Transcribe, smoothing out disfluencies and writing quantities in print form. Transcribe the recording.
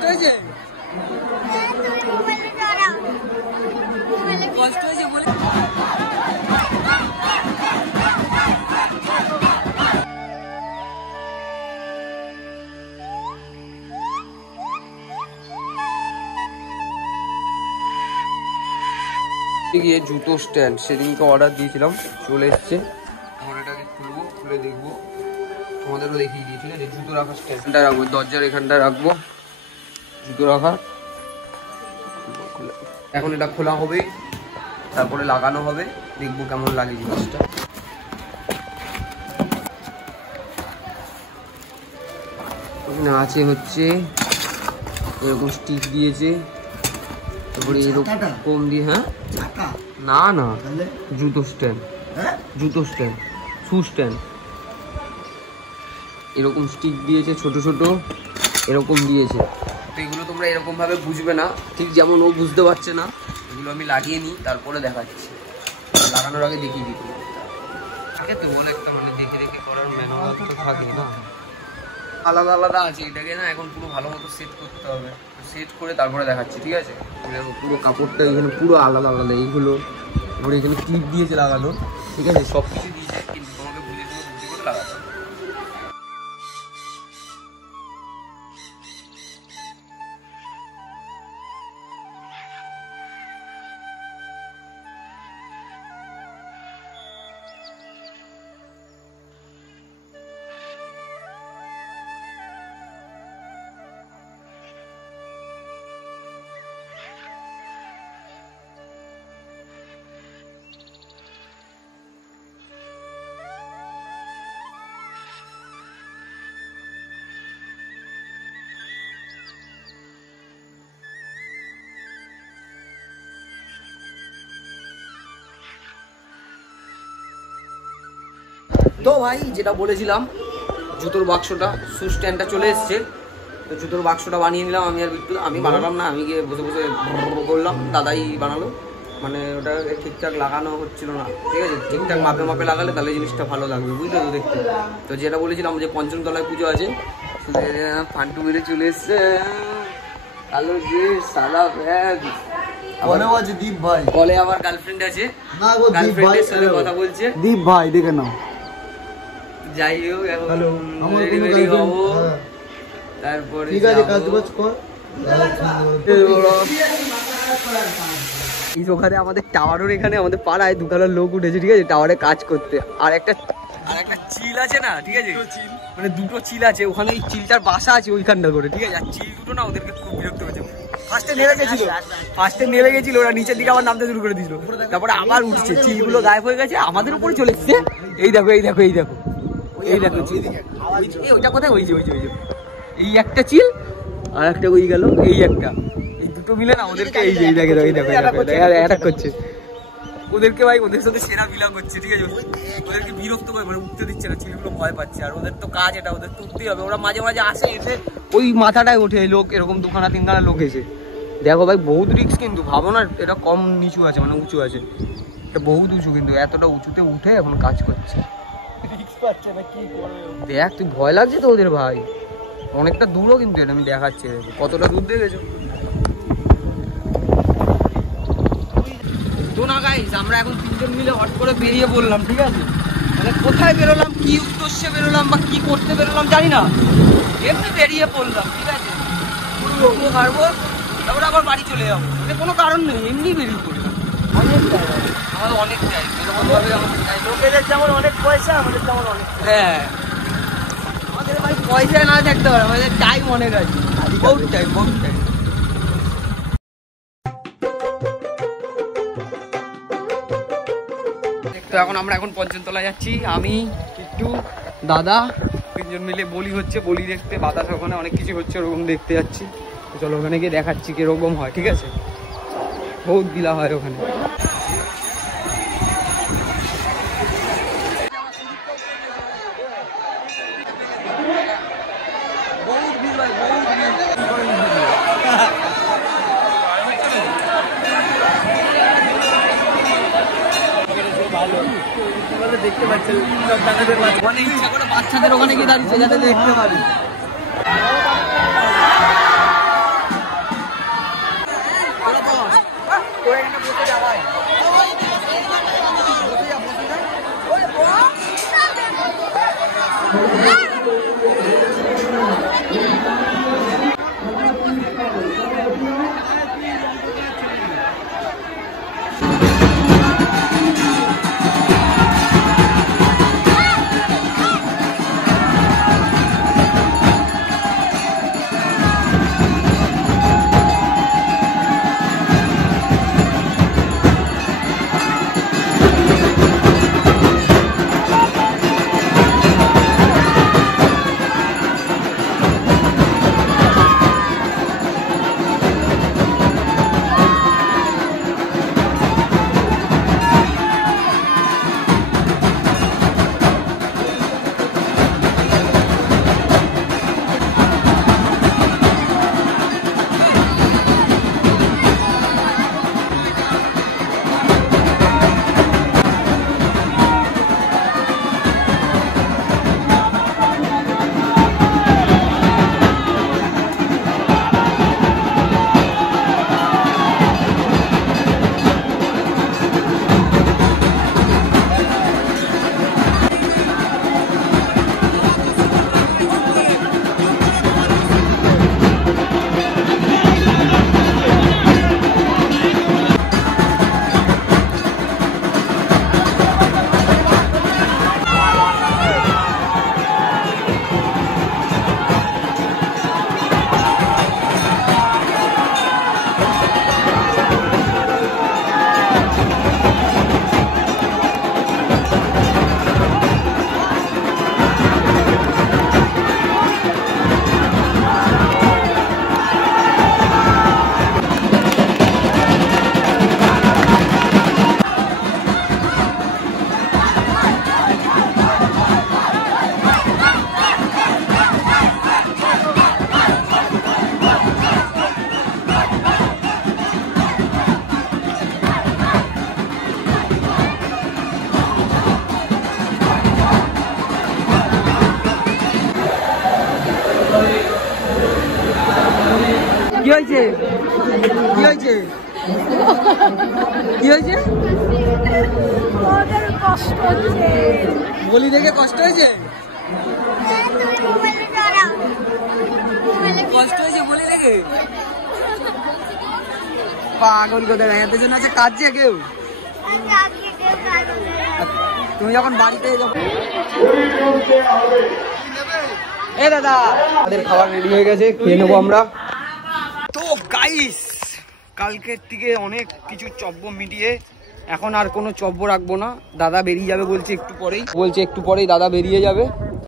কষ্ট হয়েছে কষ্ট হয়েছে বলে গিয়ে জুতো স্ট্যান্ড সেদিনকে অর্ডার দিয়েছিলাম, চলে এসছে। এখন এটাকে খুলবো, খুলে দেখবো, তোমাদেরও দেখিয়ে দিই। ঠিক আছে, জুতো রাখার স্ট্যান্ডটা রাখবো, দরজার এখানটা রাখবো জুতো রাখা। এখন এটা খোলা হবে, তারপরে লাগানো হবে, দেখবো কেমন লাগে জিনিসটা। এখানে আছে হচ্ছে এরকম স্টিক দিয়েছে, তারপরে এরকম দিয়ে, হ্যাঁ না না জুতো স্ট্যান্ড, জুতো স্ট্যান্ড, শু স্ট্যান্ড, এরকম স্টিক দিয়েছে ছোট ছোট, এরকম দিয়েছে। তো এগুলো তোমরা এরকম ভাবে বুঝবে না, ঠিক যেমন ও বুঝতে পারছে না। এগুলো আমি লাগিয়ে নিই, তারপরে দেখাচ্ছি। লাগানোর আগে দেখিয়ে দিই থাকে তো বলে একটা, মানে দেখে দেখে করার ম্যানুয়াল তো থাকে না, আলাদা আলাদা আছে। এটাকে না এখন পুরো ভালো মতো সেট করতে হবে, সেট করে তারপরে দেখাচ্ছি। ঠিক আছে, দেখো পুরো কাপড়টা এখানে পুরো আলাদা আলাদা, এইগুলো তারপরে এখানে ক্লিপ দিয়েছে লাগানো। ঠিক আছে, সব কিছু দিয়েছে, কিন্তু তোমাকে বুঝে করে লাগাতে হবে। তো ভাই যেটা বলেছিলাম, জুতোর বাক্সটা, শু স্ট্যান্ডটা চলে এসছে। তো জুতোর বাক্সটা বানিয়ে নিলাম আমি আর বিট্টু। আমি বানালাম না, আমি গিয়ে বসে বসে করলাম, দাদাই বানালো। মানে ওটা ঠিকঠাক লাগানো হচ্ছিল না। ঠিক আছে, ঠিকঠাক মাপে মাপে লাগালে তাহলে জিনিসটা ভালো লাগবে, বুঝলে তো দেখতে। তো যেটা বলেছিলাম যে পঞ্চমতলায় পুজো আছে, ফান্টু মেরে চলে এসছে। কালো যে সাদা ব্যাগ, দীপ ভাই বলে আমার গার্লফ্রেন্ড আছে, গার্লফ্রেন্ডের সাথে কথা বলছে। দীপ ভাই দেখে নাও। যাই হোক, তারপরে ঠিক আছে, কাজ বাজ কর। ওখানে আমাদের টাওয়ারের এখানে আমাদের পাড়ায় দুখানার লোক উঠেছে। ঠিক আছে, টাওয়ারে কাজ করতে। আর একটা চিল আছে না, ঠিক আছে, মানে দুটো চিল আছে ওখানে। এই চিলটার বাসা আছে ওইখানটা করে। ঠিক আছে, আর চিল দুটো না ওদেরকে খুব বিরক্ত করেছে। ফার্স্টে নেমে গেছিল ওরা, নিচের দিকে আবার নামতে শুরু করে দিয়েছিল। তারপরে আবার উঠছে, চিলগুলো গায়েব হয়ে গেছে, আমাদের উপরে চলে এসছে। এই দেখো এই দেখো এই দেখো এই দেখো, ওইটা কোথায়? ওই যে ওই যে ওই যে এই একটা চিল, আর একটা ওই গেল, এই একটা, এই দুটো মিলে না ওদেরকে এই যে এই দেখে এই দেখো অ্যাটাক করছে ওদেরকে। ভাই ওদের সাথে সেরা মিলা করছে। ঠিক আছে, ওদেরকে বিরক্ত করে, মানে উঠতে দিচ্ছে না, চিলগুলো ভয় পাচ্ছে। আর ওদের তো কাজ এটা, ওদের তো উঠতেই হবে। ওরা মাঝে মাঝে আসে, এসে ওই মাথাটায় ওঠে লোক, এরকম দুখানা তিনখানা লোক এসে। দেখো ভাই বহুত রিস্ক কিন্তু, ভাবো না এটা কম নিচু আছে, মানে উঁচু আছে, এটা বহুত উঁচু, কিন্তু এতটা উঁচুতে উঠে এখন কাজ করছে। দেখ তুই, ভয় লাগছে তো ওদের ভাই, অনেকটা দূরও কিন্তু এটা আমি দেখাচ্ছি কতটা দূর দেখেছো তো না গাইস। আমরা এখন তিনজন মিলে হট করে বেরিয়ে পড়লাম। ঠিক আছে, মানে কোথায় বেরোলাম, কি উদ্দেশ্যে বেরোলাম বা কি করতে বেরোলাম জানি না, এমনি বেরিয়ে পড়লাম। ঠিক আছে, পুরো হারবো, তারপরে আবার বাড়ি চলে যাবো, মানে কোনো কারণ নেই, এমনি বেরিয়ে পড়লাম। অনেক টাইম, আমাদের অনেক টাইম, এরকম ভাবে আমাদের টাইম। লোকেদের যেমন অনেক পয়সা, আমাদের তেমন অনেক। হ্যাঁ, আমাদের ভাই পয়সা না থাকতে পারে, আমাদের টাইম অনেক আছে, বহুত টাইম, বহুত টাইম। তো আমরা এখন পঞ্চমতলায় যাচ্ছি, আমি, কিট্টু, দাদা, তিনজন মিলে বলি হচ্ছে, বলি দেখতে। বাতাস ওখানে অনেক কিছু হচ্ছে, ওরকম দেখতে যাচ্ছি। চলো ওখানে গিয়ে দেখাচ্ছি কিরকম হয়। ঠিক আছে, বহুত গিলা হয় ওখানে। দেখতে পাচ্ছেন ওখানে, ইচ্ছা করে বাচ্চাদের ওখানে গিয়ে দাঁড়িয়েছে যাতে দেখতে পারি। কি হয়েছে কি হয়েছে কি হয়েছে বলি দেখে কষ্ট হয়েছে কষ্ট হয়েছে বলি দেখে পাগল কোথায় এত জন আছে কাঁদছে কেউ তুমি যখন বাড়িতে এ দাদা আমাদের খাবার রেডি হয়ে গেছে খেয়ে নেবো আমরা তো গাইস কালকের থেকে অনেক কিছু চব্য মিটিয়ে এখন আর কোনো চব্য রাখবো না দাদা বেরিয়ে যাবে বলছে একটু পরেই দাদা বেরিয়ে যাবে